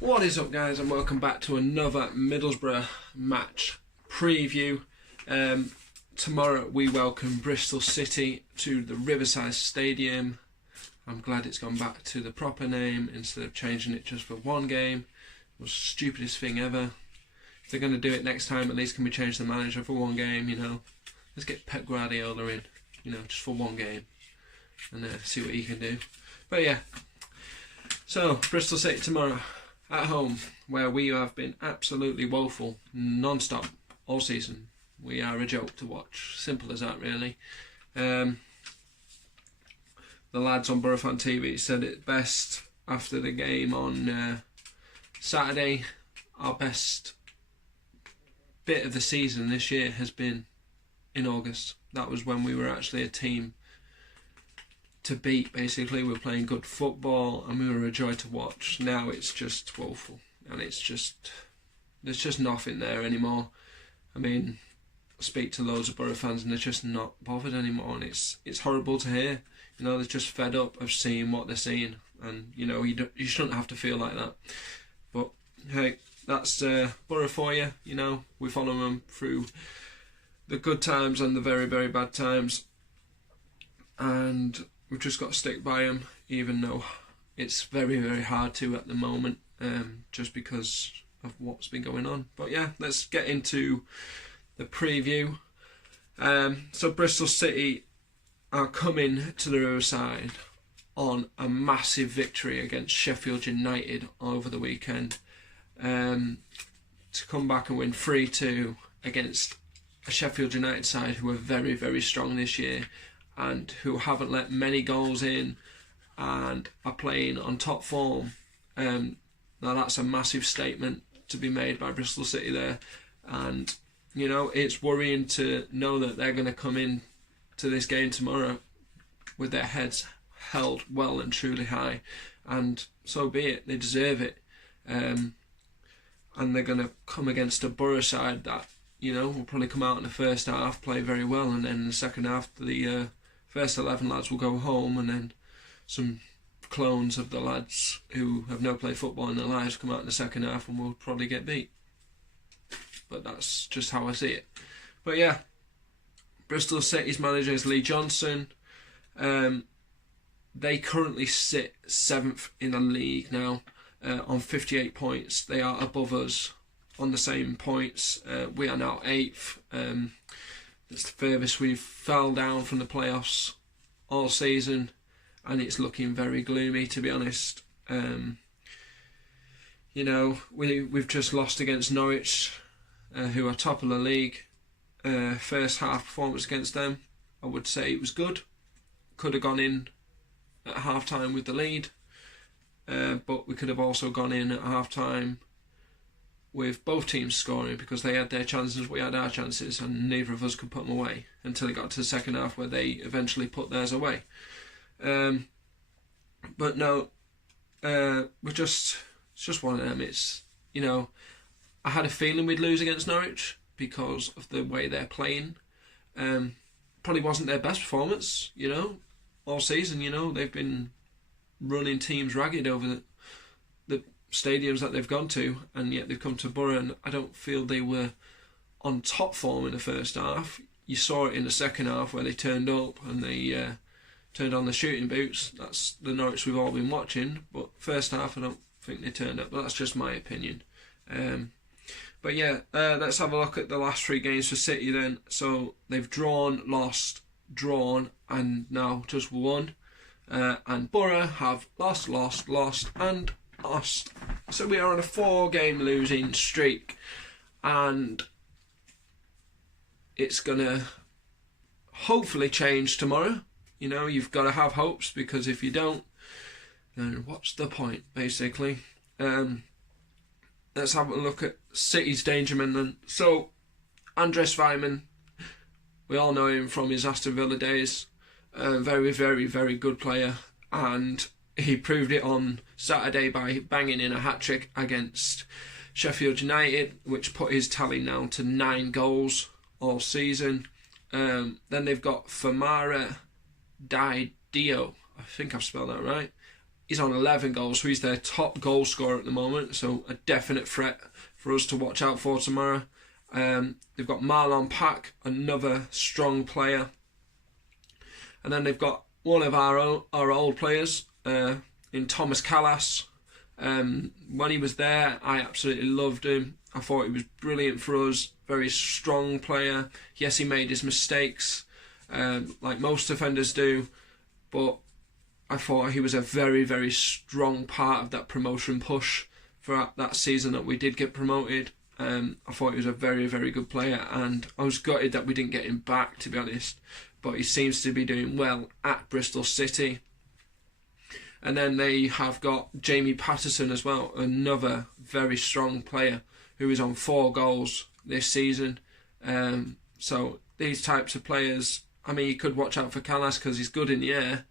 What is up, guys, and welcome back to another Middlesbrough match preview. Tomorrow we welcome Bristol City to the Riverside Stadium. I'm glad it's gone back to the proper name instead of changing it just for one game. It was the stupidest thing ever. If they're going to do it next time, at least can we change the manager for one game, you know. Let's get Pep Guardiola in, you know, just for one game and see what he can do. But yeah, so Bristol City tomorrow at home, where we have been absolutely woeful non-stop all season. We are a joke to watch. Simple as that, really. The lads on Borough Fan TV said it best after the game on Saturday. Our best bit of the season this year has been in August. That was when we were actually a team to beat. Basically, we were playing good football and we were a joy to watch. Now it's just woeful, and there's just nothing there anymore. I mean, I speak to loads of Borough fans and they're just not bothered anymore, and it's horrible to hear. You know, they're just fed up of seeing what they're seeing, and you know, you shouldn't have to feel like that. But hey, that's Borough for you. You know, we follow them through the good times and the very, very bad times, and we've just got to stick by them, even though it's very, very hard to at the moment, just because of what's been going on. But yeah, let's get into the preview. So Bristol City are coming to the Riverside on a massive victory against Sheffield United over the weekend, to come back and win 3-2 against a Sheffield United side who are very, very strong this year, and who haven't let many goals in and are playing on top form. Now that's a massive statement to be made by Bristol City there, and you know, it's worrying to know that they're going to come in to this game tomorrow with their heads held well and truly high, and so be it, they deserve it. And they're going to come against a Borough side that, you know, will probably come out in the first half, play very well, and then in the second half the first 11 lads will go home, and then some clones of the lads who have never played football in their lives come out in the second half and will probably get beat. But that's just how I see it. But yeah, Bristol City's manager is Lee Johnson. They currently sit 7th in the league now, on 58 points. They are above us on the same points. We are now 8th. It's the furthest we've fell down from the playoffs all season, and it's looking very gloomy, to be honest. You know, we've just lost against Norwich, who are top of the league. First half performance against them, I would say it was good. Could have gone in at half time with the lead, but we could have also gone in at half time with both teams scoring, because they had their chances, we had our chances, and neither of us could put them away until it got to the second half, where they eventually put theirs away. But no, it's just one of them. It's, you know, I had a feeling we'd lose against Norwich because of the way they're playing. Probably wasn't their best performance, you know, all season. You know, they've been running teams ragged over the stadiums that they've gone to, and yet they've come to Borough, and I don't feel they were on top form in the first half. You saw it in the second half where they turned up and they turned on the shooting boots. That's the Norwich we've all been watching, but first half I don't think they turned up, but that's just my opinion. But yeah, let's have a look at the last 3 games for City then. So they've drawn, lost, drawn, and now just won. And Borough have lost, and lost. So we are on a 4-game losing streak, and it's gonna hopefully change tomorrow. You know, you've got to have hopes, because if you don't, then what's the point, basically? Let's have a look at City's danger men then. So Andres Weimann, we all know him from his Aston Villa days. Very, very, very good player, and he proved it on Saturday by banging in a hat-trick against Sheffield United, which put his tally now to 9 goals all season. Then they've got Famara Diadio, I think I've spelled that right. he's on 11 goals, so he's their top goal scorer at the moment, so a definite threat for us to watch out for tomorrow. They've got Marlon Pack, another strong player. And then they've got one of our old players in Thomas Callas. When he was there, I absolutely loved him. I thought he was brilliant for us. Very strong player. Yes, he made his mistakes, like most defenders do, but I thought he was a very, very strong part of that promotion push for that season that we did get promoted. I thought he was a very, very good player, and I was gutted that we didn't get him back, to be honest. But he seems to be doing well at Bristol City. And then they have got Jamie Patterson as well, another very strong player who is on 4 goals this season. So these types of players, I mean, you could watch out for Callas because he's good in the air,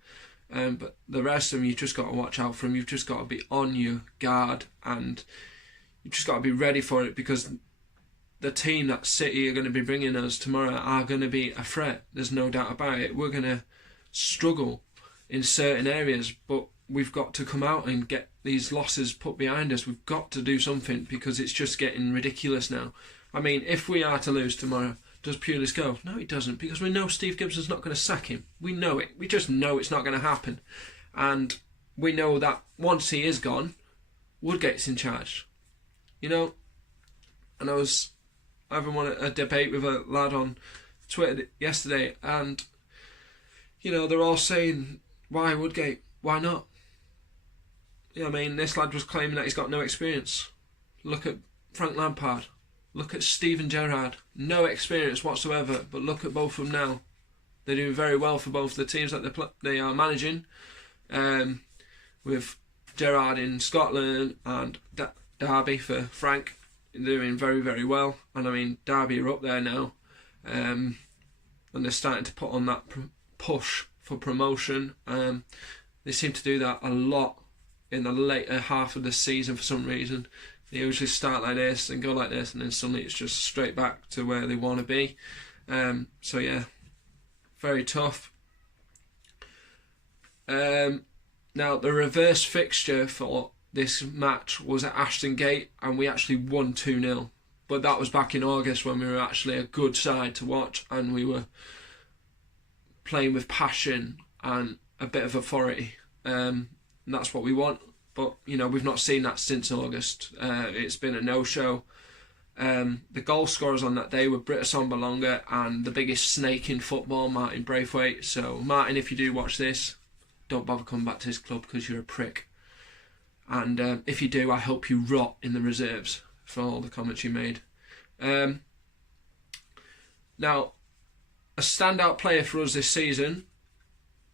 but the rest of them, you've just got to watch out for him. You've just got to be on your guard, and you've just got to be ready for it, because the team that City are going to be bringing us tomorrow are going to be a threat. There's no doubt about it. We're going to struggle in certain areas, but we've got to come out and get these losses put behind us. We've got to do something, because it's just getting ridiculous now. I mean, if we are to lose tomorrow, does Pulis go? No, he doesn't, because we know Steve Gibson's not going to sack him. We know it. We just know it's not going to happen. And we know that once he is gone, Woodgate's in charge. You know, and I was having a debate with a lad on Twitter yesterday, and, you know, they're all saying, why Woodgate? Why not? You know what I mean? This lad was claiming that he's got no experience. Look at Frank Lampard. Look at Steven Gerrard. No experience whatsoever, but look at both of them now. They're doing very well for both the teams that they are managing. With Gerrard in Scotland and Derby for Frank, they're doing very, very well. And I mean, Derby are up there now. And they're starting to put on that push for promotion. They seem to do that a lot in the later half of the season for some reason. They usually start like this and go like this, and then suddenly it's just straight back to where they want to be. So yeah, very tough. Now the reverse fixture for this match was at Ashton Gate, and we actually won 2-0. But that was back in August, when we were actually a good side to watch, and we were playing with passion and a bit of authority. And that's what we want. But, you know, we've not seen that since August. It's been a no-show. The goal scorers on that day were Britt Assombalonga and the biggest snake in football, Martin Braithwaite. So, Martin, if you do watch this, don't bother coming back to this club, because you're a prick. And if you do, I hope you rot in the reserves for all the comments you made. Now, a standout player for us this season,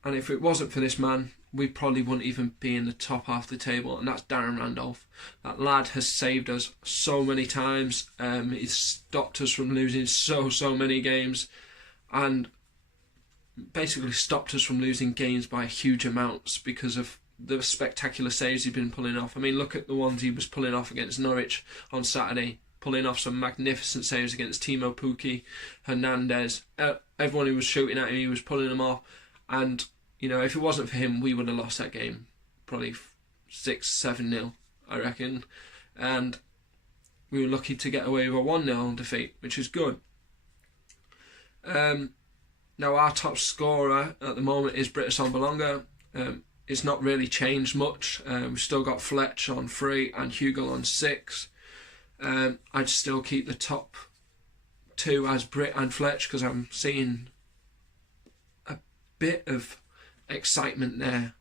and if it wasn't for this man, we probably wouldn't even be in the top half of the table, and that's Darren Randolph. That lad has saved us so many times. He's stopped us from losing so many games, and basically stopped us from losing games by huge amounts because of the spectacular saves he's been pulling off. I mean, look at the ones he was pulling off against Norwich on Saturday, pulling off some magnificent saves against Timo Pukki, Hernandez. Everyone who was shooting at him, he was pulling them off. And, you know, if it wasn't for him, we would have lost that game. Probably 6-7-0, I reckon. And we were lucky to get away with a 1-0 defeat, which is good. Now, our top scorer at the moment is Britt Assombalonga. It's not really changed much. We've still got Fletch on 3 and Hugo on 6. I'd still keep the top 2 as Britt and Fletch, because I'm seeing a bit of excitement there,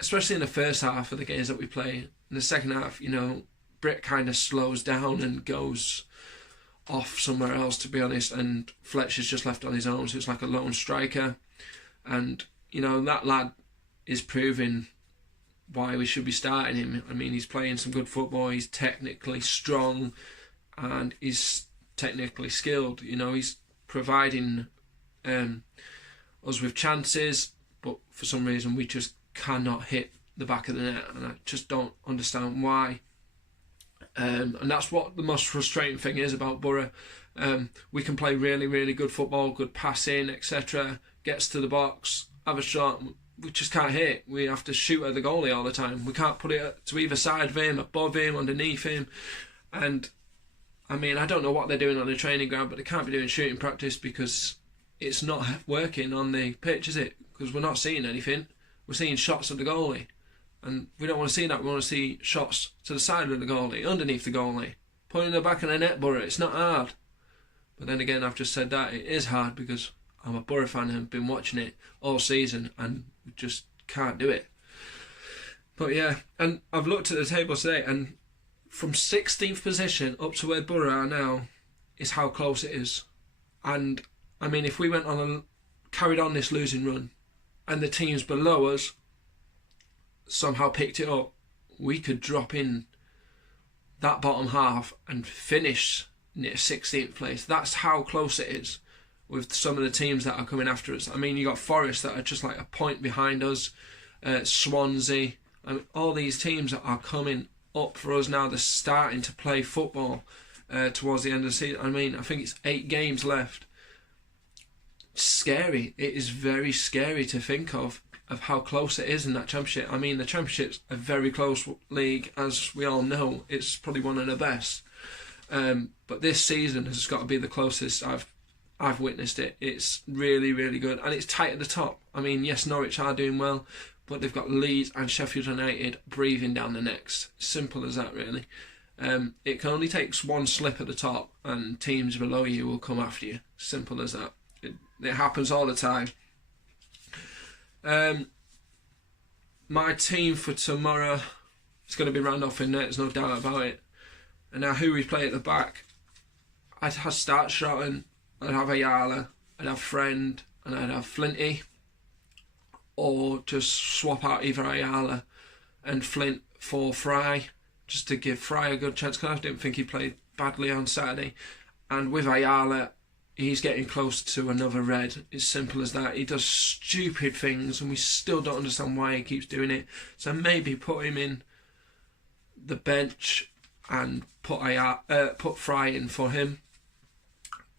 especially in the first half of the games that we play. In the second half, you know, Britt kind of slows down and goes off somewhere else, to be honest, and Fletch is just left on his own, so it's like a lone striker. And, you know, that lad is proving why we should be starting him. I mean, he's playing some good football, he's technically strong, and he's technically skilled. You know, he's providing us with chances, but for some reason we just cannot hit the back of the net, and I just don't understand why. And that's what the most frustrating thing is about Borough. We can play really, really good football, good passing, etc. Gets to the box, have a shot, we just can't hit. We have to shoot at the goalie all the time. We can't put it to either side of him, above him, underneath him. And I mean, I don't know what they're doing on the training ground, but they can't be doing shooting practice because it's not working on the pitch, is it? Because we're not seeing anything. We're seeing shots at the goalie. And we don't want to see that. We want to see shots to the side of the goalie, underneath the goalie, putting the back of the net, Borough. It's not hard. But then again, I've just said that. It is hard because I'm a Borough fan and have been watching it all season and just can't do it. But yeah, and I've looked at the table today, and from 16th position up to where Borough are now is how close it is. And I mean, if we went on carried on this losing run and the teams below us somehow picked it up, we could drop in that bottom half and finish near 16th place. That's how close it is with some of the teams that are coming after us. I mean, you got Forest that are just like a point behind us, Swansea, and all these teams that are coming up for us now. They're starting to play football towards the end of the season. I mean, I think it's 8 games left. It's scary. It is very scary to think of how close it is in that championship. I mean, the championship's a very close league, as we all know. It's probably one of the best. But this season has got to be the closest I've witnessed it. It's really, really good, and it's tight at the top. I mean, yes, Norwich are doing well, but they've got Leeds and Sheffield United breathing down the necks. Simple as that, really. It can only take one slip at the top and teams below you will come after you. Simple as that. It happens all the time. My team for tomorrow is going to be Randolph in net, there's no doubt about it. And now who we play at the back, I'd have start Shotton, I'd have Ayala, I'd have Friend, and I'd have Flinty. Or just swap out either Ayala and Flint for Fry, just to give Fry a good chance, because I didn't think he played badly on Saturday. And with Ayala, he's getting close to another red. It's simple as that. He does stupid things and we still don't understand why he keeps doing it. So maybe put him in the bench and put Fry in for him.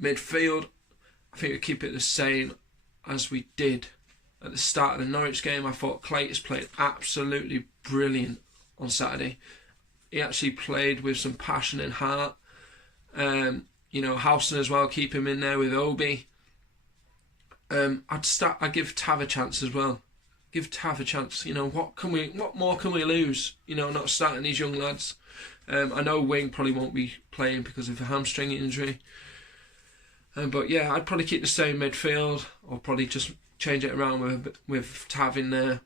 Midfield, I think we keep it the same as we did at the start of the Norwich game. I thought Clayton's played absolutely brilliant on Saturday. He actually played with some passion and heart. You know, Howson as well, keep him in there with Obi. I'd give Tav a chance as well. Give Tav a chance. You know, what more can we lose? You know, not starting these young lads. I know Wing probably won't be playing because of a hamstring injury. But yeah, I'd probably keep the same midfield, or probably just change it around with Tav in there.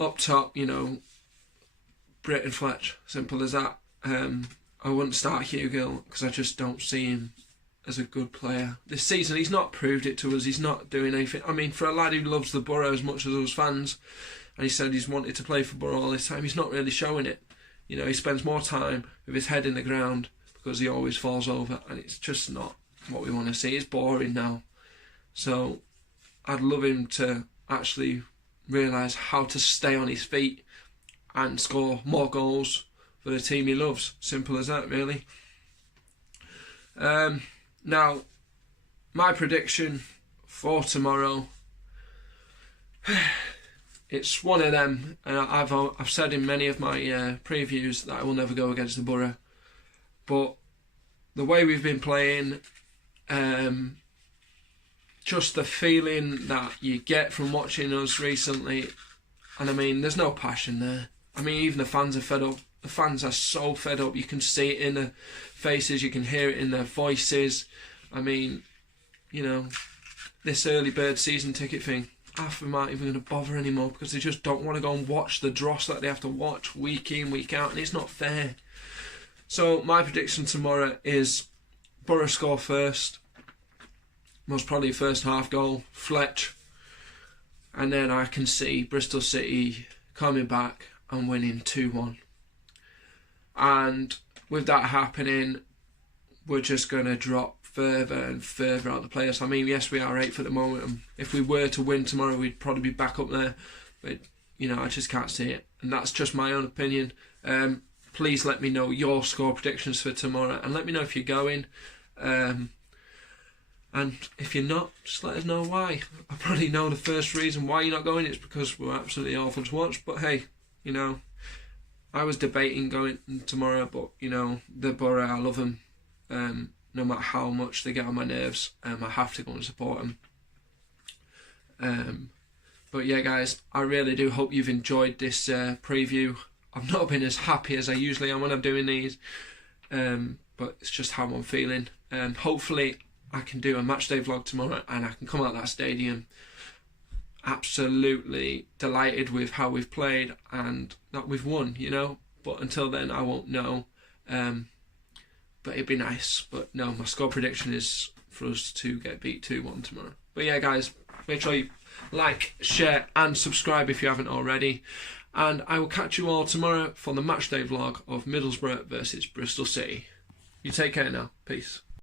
Up top, you know, Britt and Fletch. Simple as that. I wouldn't start Hugh Gill because I just don't see him as a good player. This season, he's not proved it to us. He's not doing anything. I mean, for a lad who loves the Borough as much as us fans, and he said he's wanted to play for Borough all this time, he's not really showing it. You know, he spends more time with his head in the ground because he always falls over, and it's just not what we want to see. It's boring now. So I'd love him to actually realise how to stay on his feet and score more goals for the team he loves. Simple as that, really. Now, my prediction for tomorrow, it's one of them, and I've said in many of my previews that I will never go against the Borough. But the way we've been playing, just the feeling that you get from watching us recently, and I mean, there's no passion there. I mean, even the fans are fed up. The fans are so fed up. You can see it in their faces. You can hear it in their voices. I mean, you know, this early bird season ticket thing, half of them aren't even going to bother anymore because they just don't want to go and watch the dross that they have to watch week in, week out, and it's not fair. So my prediction tomorrow is Borough score first. Most probably first half goal, Fletch. And then I can see Bristol City coming back and winning 2-1. And with that happening, we're just going to drop further and further out the playoffs. I mean, yes, we are 8th at the moment. And if we were to win tomorrow, we'd probably be back up there. But, you know, I just can't see it. And that's just my own opinion. Please let me know your score predictions for tomorrow. And let me know if you're going. And And if you're not, just let us know why. I probably know the first reason why you're not going. It's because we're absolutely awful to watch. But hey, you know, I was debating going tomorrow, but you know, the Borough, I love them. No matter how much they get on my nerves, I have to go and support them. But yeah, guys, I really do hope you've enjoyed this preview. I've not been as happy as I usually am when I'm doing these, but it's just how I'm feeling. Hopefully I can do a matchday vlog tomorrow and I can come out of that stadium absolutely delighted with how we've played and that we've won, you know. But until then, I won't know. But it'd be nice. But no, my score prediction is for us to get beat 2-1 tomorrow. But yeah, guys, make sure you like, share and subscribe if you haven't already. And I will catch you all tomorrow for the matchday vlog of Middlesbrough versus Bristol City. You take care now. Peace.